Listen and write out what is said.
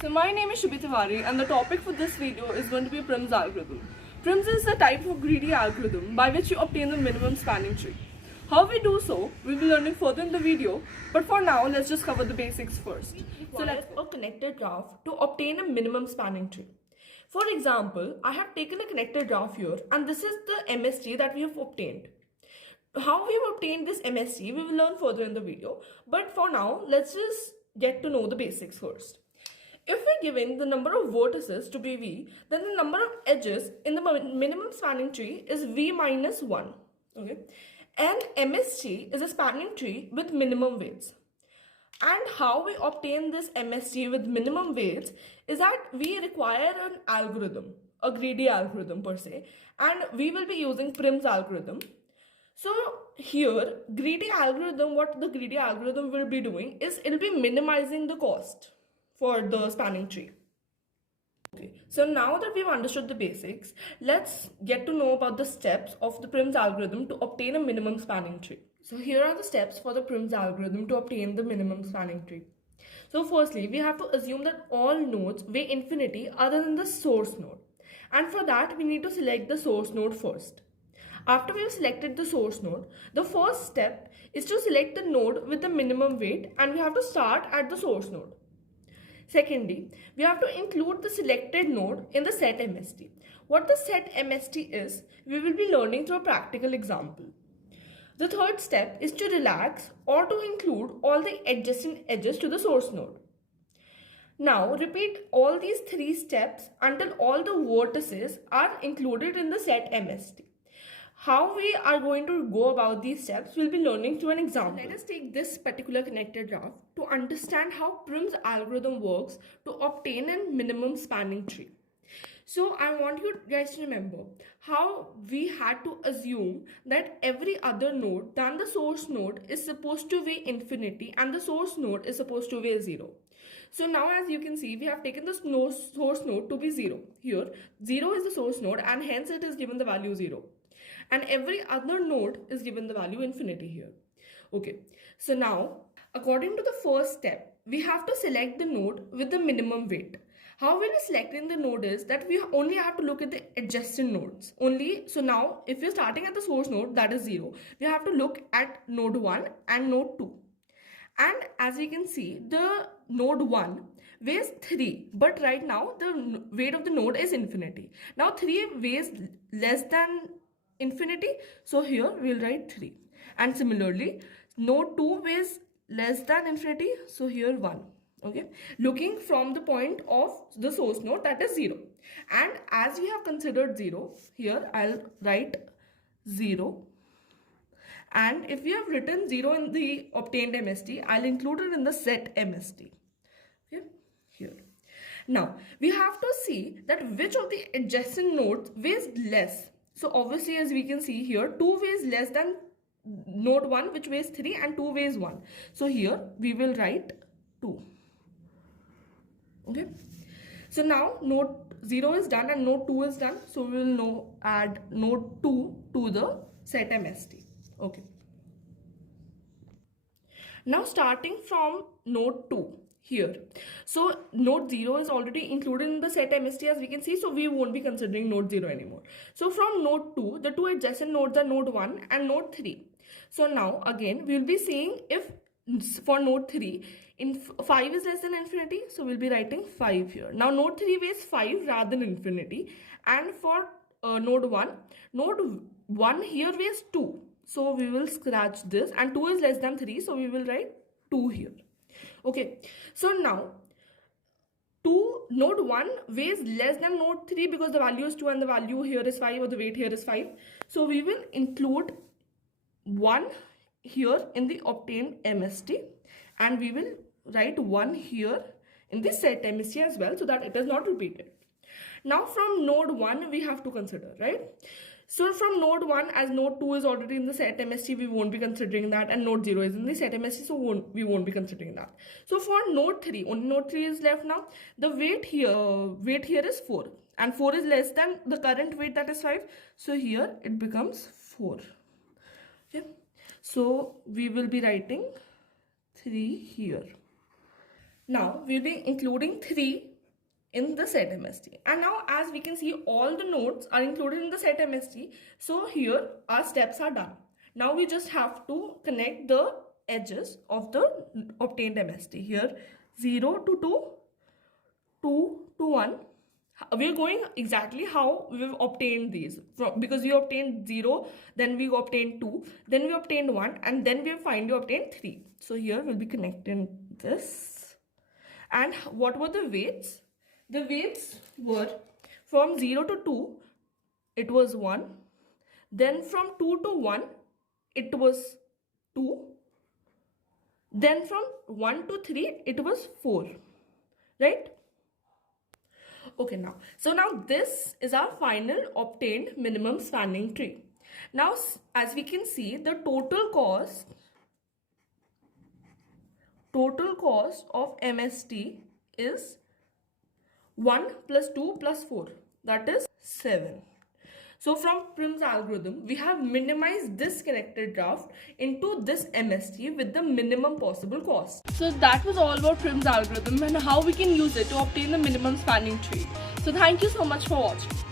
So my name is Shubhi Tiwari and the topic for this video is going to be Prim's algorithm. Prim's is a type of greedy algorithm by which you obtain the minimum spanning tree. How we do so, we'll be learning further in the video, but for now let's just cover the basics first. So let's a connected graph to obtain a minimum spanning tree. For example, I have taken a connected graph here and this is the MST that we have obtained. How we have obtained this MST we will learn further in the video, but for now let's just get to know the basics first. If we're given the number of vertices to be V, then the number of edges in the minimum spanning tree is V minus 1. Okay? And MST is a spanning tree with minimum weights. And how we obtain this MST with minimum weights is that we require an algorithm, a greedy algorithm per se, and we will be using Prim's algorithm. So here, greedy algorithm, what the greedy algorithm will be doing is it will be minimizing the cost for the spanning tree. Okay, so now that we've understood the basics, let's get to know about the steps of the Prim's algorithm to obtain a minimum spanning tree. So here are the steps for the Prim's algorithm to obtain the minimum spanning tree. So firstly, we have to assume that all nodes weigh infinity other than the source node. And for that, we need to select the source node first. After we have selected the source node, the first step is to select the node with the minimum weight and we have to start at the source node. Secondly, we have to include the selected node in the set MST. What the set MST is, we will be learning through a practical example. The third step is to relax or to include all the adjacent edges to the source node. Now, repeat all these three steps until all the vertices are included in the set MST. How we are going to go about these steps, we'll be learning through an example. Let us take this particular connected graph to understand how Prim's algorithm works to obtain a minimum spanning tree. So I want you guys to remember how we had to assume that every other node than the source node is supposed to weigh infinity and the source node is supposed to weigh 0. So now as you can see, we have taken the source node to be 0. Here, 0 is the source node and hence it is given the value 0. And every other node is given the value infinity here. Okay, so now according to the first step, we have to select the node with the minimum weight. How we'll be selecting the node is that we only have to look at the adjacent nodes only. So now if you're starting at the source node, that is 0, we have to look at node 1 and node 2. And as you can see, the node 1 weighs 3, but right now the weight of the node is infinity. Now 3 weighs less than infinity, so here we'll write 3. And similarly, node 2 weighs less than infinity, so here 1. Okay, looking from the point of the source node, that is 0. And as we have considered 0, here I'll write 0. And if we have written 0 in the obtained MST, I'll include it in the set MST. Okay, here. Now, we have to see that which of the adjacent nodes weighs less. So obviously, as we can see here, 2 weighs less than node 1, which weighs 3, and 2 weighs 1. So here we will write 2. Okay. So now node 0 is done and node 2 is done. So we will now add node 2 to the set MST. Okay. Now starting from node 2. Here, so node 0 is already included in the set MST as we can see, so we won't be considering node 0 anymore. So from node 2, the two adjacent nodes are node 1 and node 3. So now again we will be seeing if for node 3 in 5 is less than infinity, so we'll be writing 5 here. Now node 3 weighs 5 rather than infinity, and for node 1 here weighs 2, so we will scratch this, and 2 is less than 3, so we will write 2 here. Okay, so now node 1 weighs less than node 3 because the value is 2 and the value here is 5, or the weight here is 5. So we will include 1 here in the obtained MST and we will write 1 here in the set MST as well so that it is not repeated. Now from node 1 we have to consider, right? So from node 1, as node 2 is already in the set MST, we won't be considering that, and node 0 is in the set MST, so we won't be considering that. So for node 3, only node 3 is left now. The weight here is 4, and 4 is less than the current weight, that is 5. So here it becomes 4. Okay. So we will be writing 3 here. Now we'll be including 3 in the set MST. And now as we can see, all the nodes are included in the set MST. So here our steps are done. Now we just have to connect the edges of the obtained MST. Here 0 to 2, 2 to 1. We're going exactly how we've obtained these, because we obtained 0, then we obtained 2, then we obtained 1, and then we finally obtained 3. So here we'll be connecting this. And what were the weights? The weights were from 0 to 2, it was 1. Then from 2 to 1, it was 2. Then from 1 to 3, it was 4. Right? Okay, now this is our final obtained minimum spanning tree. Now as we can see, the total cost of MST is 1 plus 2 plus 4, that is 7. So from Prim's algorithm, we have minimized this connected draft into this MST with the minimum possible cost. So that was all about Prim's algorithm and how we can use it to obtain the minimum spanning tree. So thank you so much for watching.